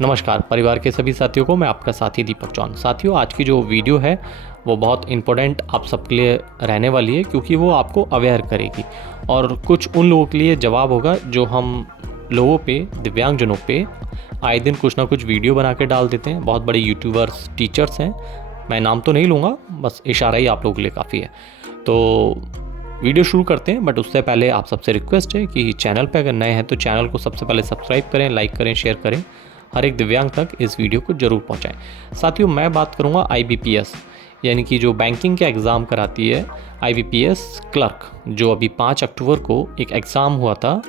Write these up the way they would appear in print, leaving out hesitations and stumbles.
नमस्कार परिवार के सभी साथियों को, मैं आपका साथी दीपक चौहान। साथियों, आज की जो वीडियो है वो बहुत इम्पोर्टेंट आप सबके लिए रहने वाली है, क्योंकि वो आपको अवेयर करेगी और कुछ उन लोगों के लिए जवाब होगा जो हम लोगों पे, दिव्यांगजनों पे आए दिन कुछ ना कुछ वीडियो बना के डाल देते हैं। बहुत बड़े यूट्यूबर्स, टीचर्स हैं, मैं नाम तो नहीं लूँगा, बस इशारा ही आप लोगों के लिए काफ़ी है। तो वीडियो शुरू करते हैं, बट उससे पहले आप सबसे रिक्वेस्ट है कि चैनल पे अगर नए हैं तो चैनल को सबसे पहले सब्सक्राइब करें, लाइक करें, शेयर करें, हर एक दिव्यांग तक इस वीडियो को जरूर पहुंचाएं। साथियों, मैं बात करूंगा IBPS यानी कि जो बैंकिंग का एग्ज़ाम कराती है, IBPS क्लर्क, जो अभी 5 अक्टूबर को एक एग्ज़ाम हुआ था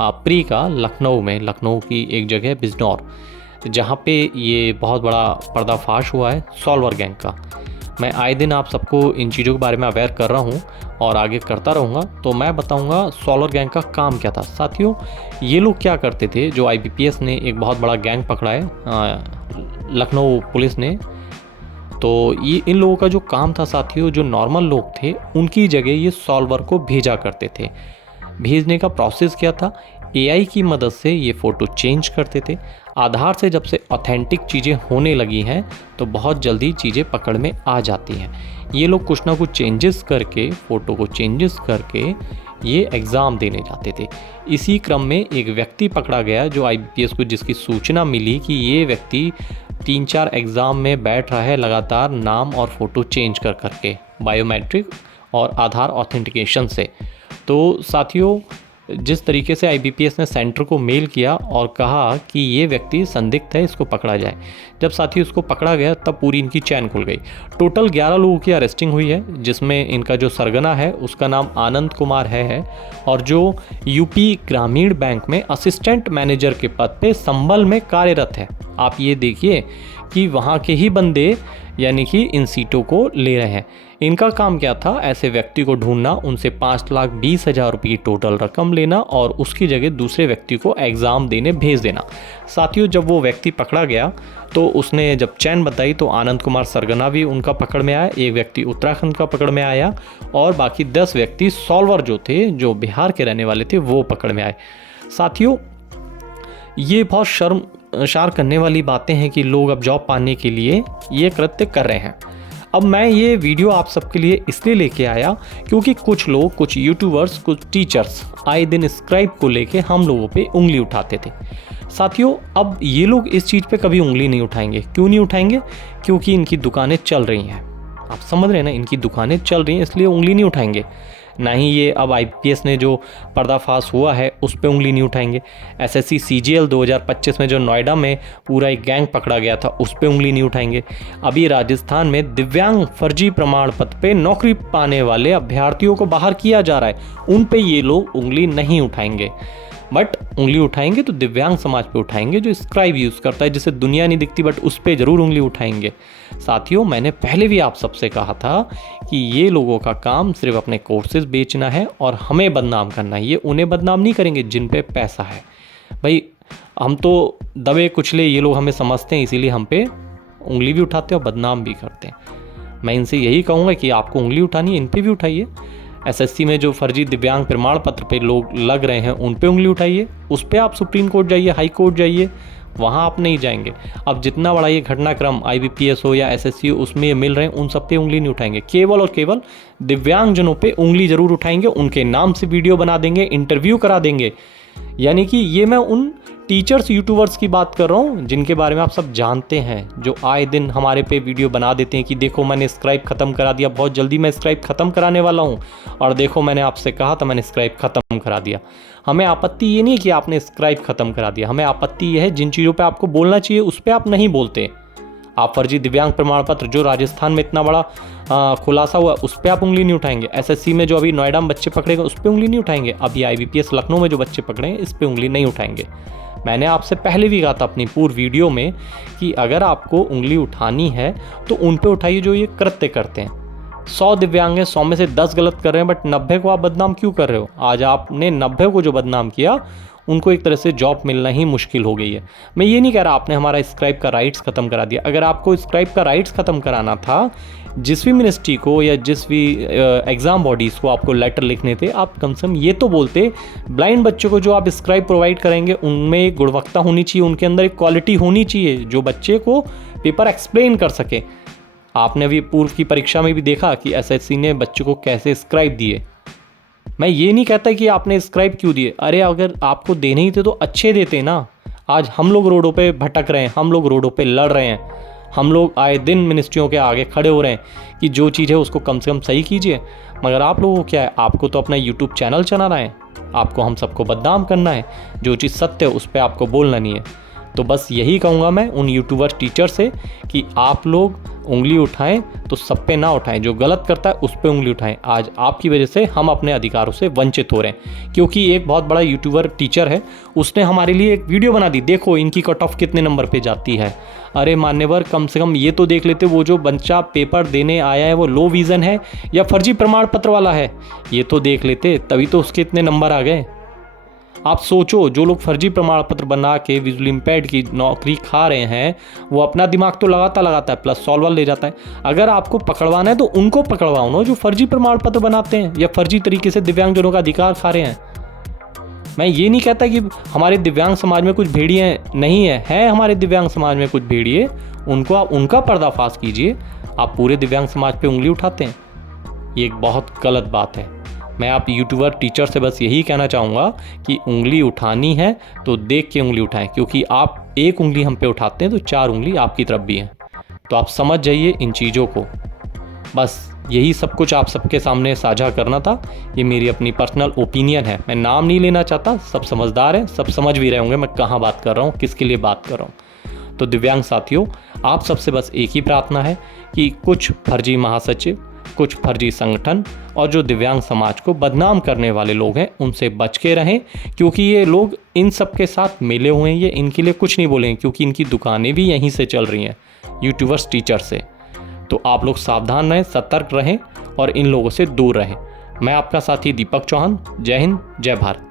प्री का लखनऊ में, लखनऊ की एक जगह बिजनौर, जहाँ पे ये बहुत बड़ा पर्दाफाश हुआ है सॉल्वर गैंग का। मैं आए दिन आप सबको इन चीज़ों के बारे में अवेयर कर रहा हूँ और आगे करता रहूँगा। तो मैं बताऊँगा सॉल्वर गैंग का काम क्या था। साथियों, ये लोग क्या करते थे, जो IBPS ने एक बहुत बड़ा गैंग पकड़ा है लखनऊ पुलिस ने, तो ये इन लोगों का जो काम था साथियों, जो नॉर्मल लोग थे उनकी जगह ये सॉल्वर को भेजा करते थे। भेजने का प्रोसेस क्या था, AI की मदद से ये फ़ोटो चेंज करते थे। आधार से जब से ऑथेंटिक चीज़ें होने लगी हैं तो बहुत जल्दी चीज़ें पकड़ में आ जाती हैं। ये लोग कुछ ना कुछ चेंजेस करके, फ़ोटो को चेंजेस करके ये एग्ज़ाम देने जाते थे। इसी क्रम में एक व्यक्ति पकड़ा गया जो IBPS को, जिसकी सूचना मिली कि ये व्यक्ति 3-4 एग्ज़ाम में बैठ रहा है लगातार, नाम और फ़ोटो चेंज कर करके, बायोमेट्रिक और आधार ऑथेंटिकेशन से। तो साथियों, जिस तरीके से IBPS ने सेंटर को मेल किया और कहा कि ये व्यक्ति संदिग्ध है, इसको पकड़ा जाए, जब साथियों इसको पकड़ा गया तब पूरी इनकी चैन खुल गई। टोटल 11 लोगों की अरेस्टिंग हुई है, जिसमें इनका जो सरगना है उसका नाम आनंद कुमार है और जो यूपी ग्रामीण बैंक में असिस्टेंट मैनेजर के पद पे संभल में कार्यरत है। आप ये देखिए कि वहाँ के ही बंदे यानी कि इन सीटों को ले रहे हैं। इनका काम क्या था, ऐसे व्यक्ति को ढूंढना, उनसे 5,20,000 रुपये की टोटल रकम लेना और उसकी जगह दूसरे व्यक्ति को एग्ज़ाम देने भेज देना। साथियों, जब वो व्यक्ति पकड़ा गया तो उसने जब चैन बताई तो आनंद कुमार सरगना भी उनका पकड़ में आया, एक व्यक्ति उत्तराखंड का पकड़ में आया और बाकी 10 व्यक्ति सॉल्वर जो थे, जो बिहार के रहने वाले थे, वो पकड़ में आए। साथियों, ये बहुत शर्मसार करने वाली बातें हैं कि लोग अब जॉब पाने के लिए ये कृत्य कर रहे हैं। अब मैं ये वीडियो आप सबके लिए इसलिए लेके आया क्योंकि कुछ लोग, कुछ यूट्यूबर्स, कुछ टीचर्स आए दिन स्क्राइब को लेके हम लोगों पे उंगली उठाते थे। साथियों, अब ये लोग इस चीज़ पे कभी उंगली नहीं उठाएंगे। क्यों नहीं उठाएंगे? क्योंकि इनकी दुकानें चल रही हैं। आप समझ रहे हैं ना, इनकी दुकानें चल रही हैं, इसलिए उंगली नहीं उठाएंगे। ना ही ये अब IBPS ने जो पर्दाफाश हुआ है उस पे उंगली नहीं उठाएंगे। SSC CGL 2025 में जो नोएडा में पूरा एक गैंग पकड़ा गया था उस पे उंगली नहीं उठाएंगे। अभी राजस्थान में दिव्यांग फर्जी प्रमाण पत्र पे नौकरी पाने वाले अभ्यर्थियों को बाहर किया जा रहा है, उन पे ये लोग उंगली नहीं उठाएंगे। बट उंगली उठाएंगे तो दिव्यांग समाज पे उठाएंगे, जो स्क्राइब यूज़ करता है, जिसे दुनिया नहीं दिखती, बट उस पर ज़रूर उंगली उठाएंगे। साथियों, मैंने पहले भी आप सबसे कहा था कि ये लोगों का काम सिर्फ अपने कोर्सेज बेचना है और हमें बदनाम करना है। ये उन्हें बदनाम नहीं करेंगे जिन पे पैसा है। भाई, हम तो दबे कुचले, ये लोग हमें समझते हैं, इसीलिए हम पे उंगली भी उठाते हैं और बदनाम भी करते हैं। मैं इनसे यही कहूँगा कि आपको उंगली उठानी है, इन पर भी उठाइए। SSC में जो फर्जी दिव्यांग प्रमाण पत्र पे लोग लग रहे हैं उन पे उंगली उठाइए। उस पे आप सुप्रीम कोर्ट जाइए, हाई कोर्ट जाइए, वहाँ आप नहीं जाएंगे। अब जितना बड़ा ये घटनाक्रम IBPS हो या SSC हो, उसमें ये मिल रहे हैं, उन सब पे उंगली नहीं उठाएंगे। केवल और केवल दिव्यांगजनों पे उंगली जरूर उठाएंगे, उनके नाम से वीडियो बना देंगे, इंटरव्यू करा देंगे। यानी कि ये मैं उन टीचर्स, यूट्यूबर्स की बात कर रहा हूँ जिनके बारे में आप सब जानते हैं, जो आए दिन हमारे पे वीडियो बना देते हैं कि देखो मैंने स्क्राइब ख़त्म करा दिया, बहुत जल्दी मैं स्क्राइब ख़त्म कराने वाला हूँ, और देखो मैंने आपसे कहा था मैंने स्क्राइब ख़त्म करा दिया। हमें आपत्ति ये नहीं है कि आपने स्क्राइब ख़त्म करा दिया, हमें आपत्ति ये है जिन चीज़ों पर आपको बोलना चाहिए उस पर आप नहीं बोलते। आप फर्जी दिव्यांग प्रमाण पत्र, जो राजस्थान में इतना बड़ा खुलासा हुआ, उस पर आप उंगली नहीं उठाएंगे। SSC में जो अभी नोएडा में बच्चे पकड़े गए उस पर उंगली नहीं उठाएंगे। अभी IBPS लखनऊ में जो बच्चे पकड़े हैं इस पर उंगली नहीं उठाएंगे। मैंने आपसे पहले भी कहा था अपनी पूर्व वीडियो में कि अगर आपको उंगली उठानी है तो उन पे उठाइए जो ये कृत्य करते हैं। 100 दिव्यांग हैं, 100 में से 10 गलत कर रहे हैं, बट 90 को आप बदनाम क्यों कर रहे हो? आज आपने 90 को जो बदनाम किया उनको एक तरह से जॉब मिलना ही मुश्किल हो गई है। मैं ये नहीं कह रहा आपने हमारा स्क्राइब का राइट्स ख़त्म करा दिया। अगर आपको स्क्राइब का राइट्स ख़त्म कराना था, जिस भी मिनिस्ट्री को या जिस भी एग्ज़ाम बॉडीज़ को आपको लेटर लिखने थे, आप कम से कम ये तो बोलते ब्लाइंड बच्चों को जो आप स्क्राइब प्रोवाइड करेंगे उनमें गुणवत्ता होनी चाहिए, उनके अंदर एक क्वालिटी होनी चाहिए जो बच्चे को पेपर एक्सप्लेन कर सके। आपने अभी पूर्व की परीक्षा में भी देखा कि एसएससी ने बच्चों को कैसे स्क्राइब दिए। मैं ये नहीं कहता कि आपने स्क्राइब क्यों दिए, अरे अगर आपको देने ही थे तो अच्छे देते ना। आज हम लोग रोडों पे भटक रहे हैं, हम लोग रोडों पे लड़ रहे हैं, हम लोग आए दिन मिनिस्ट्रियों के आगे खड़े हो रहे हैं कि जो चीज़ है उसको कम से कम सही कीजिए। मगर आप लोगों को क्या है, आपको तो अपना यूट्यूब चैनल चलाना है, आपको हम सबको बदनाम करना है, जो चीज़ सत्य है उस पर आपको बोलना नहीं है। तो बस यही कहूँगा मैं उन यूट्यूबर टीचर से कि आप लोग उंगली उठाएं तो सब पे ना उठाएं, जो गलत करता है उस पे उंगली उठाएं। आज आपकी वजह से हम अपने अधिकारों से वंचित हो रहे हैं, क्योंकि एक बहुत बड़ा यूट्यूबर टीचर है, उसने हमारे लिए एक वीडियो बना दी, देखो इनकी कट ऑफ कितने नंबर पे जाती है। अरे मान्यवर, कम से कम ये तो देख लेते वो जो बच्चा पेपर देने आया है वो लो विज़न है या फर्जी प्रमाण पत्र वाला है, ये तो देख लेते, तभी तो उसके इतने नंबर आ गए। आप सोचो, जो लोग फर्जी प्रमाण पत्र बना के विजुअली इम्पेयर्ड की नौकरी खा रहे हैं, वो अपना दिमाग तो लगाता है, प्लस सॉल्वर ले जाता है। अगर आपको पकड़वाना है तो उनको पकड़वाओ ना जो फर्जी प्रमाण पत्र बनाते हैं या फर्जी तरीके से दिव्यांगजनों का अधिकार खा रहे हैं। मैं ये नहीं कहता कि हमारे दिव्यांग समाज में कुछ भेड़िए नहीं है हमारे दिव्यांग समाज में कुछ भेड़िए, उनको आप उनका पर्दाफाश कीजिए। आप पूरे दिव्यांग समाज पे उंगली उठाते हैं, ये एक बहुत गलत बात है। मैं आप यूट्यूबर टीचर से बस यही कहना चाहूँगा कि उंगली उठानी है तो देख के उंगली उठाएं, क्योंकि आप एक उंगली हम पे उठाते हैं तो 4 उंगली आपकी तरफ भी हैं। तो आप समझ जाइए इन चीज़ों को। बस यही सब कुछ आप सबके सामने साझा करना था। ये मेरी अपनी पर्सनल ओपिनियन है, मैं नाम नहीं लेना चाहता। सब समझदार हैं, सब समझ भी रहे होंगे मैं कहाँ बात कर रहा हूँ, किसके लिए बात कर रहा हूँ। तो दिव्यांग साथियों, आप सबसे बस एक ही प्रार्थना है कि कुछ फर्जी महासचिव, कुछ फर्जी संगठन और जो दिव्यांग समाज को बदनाम करने वाले लोग हैं उनसे बच के रहें, क्योंकि ये लोग इन सब के साथ मिले हुए हैं। ये इनके लिए कुछ नहीं बोलेंगे, क्योंकि इनकी दुकानें भी यहीं से चल रही हैं, यूट्यूबर्स टीचर से। तो आप लोग सावधान रहें, सतर्क रहें और इन लोगों से दूर रहें। मैं आपका साथी दीपक चौहान। जय हिंद, जय भारत।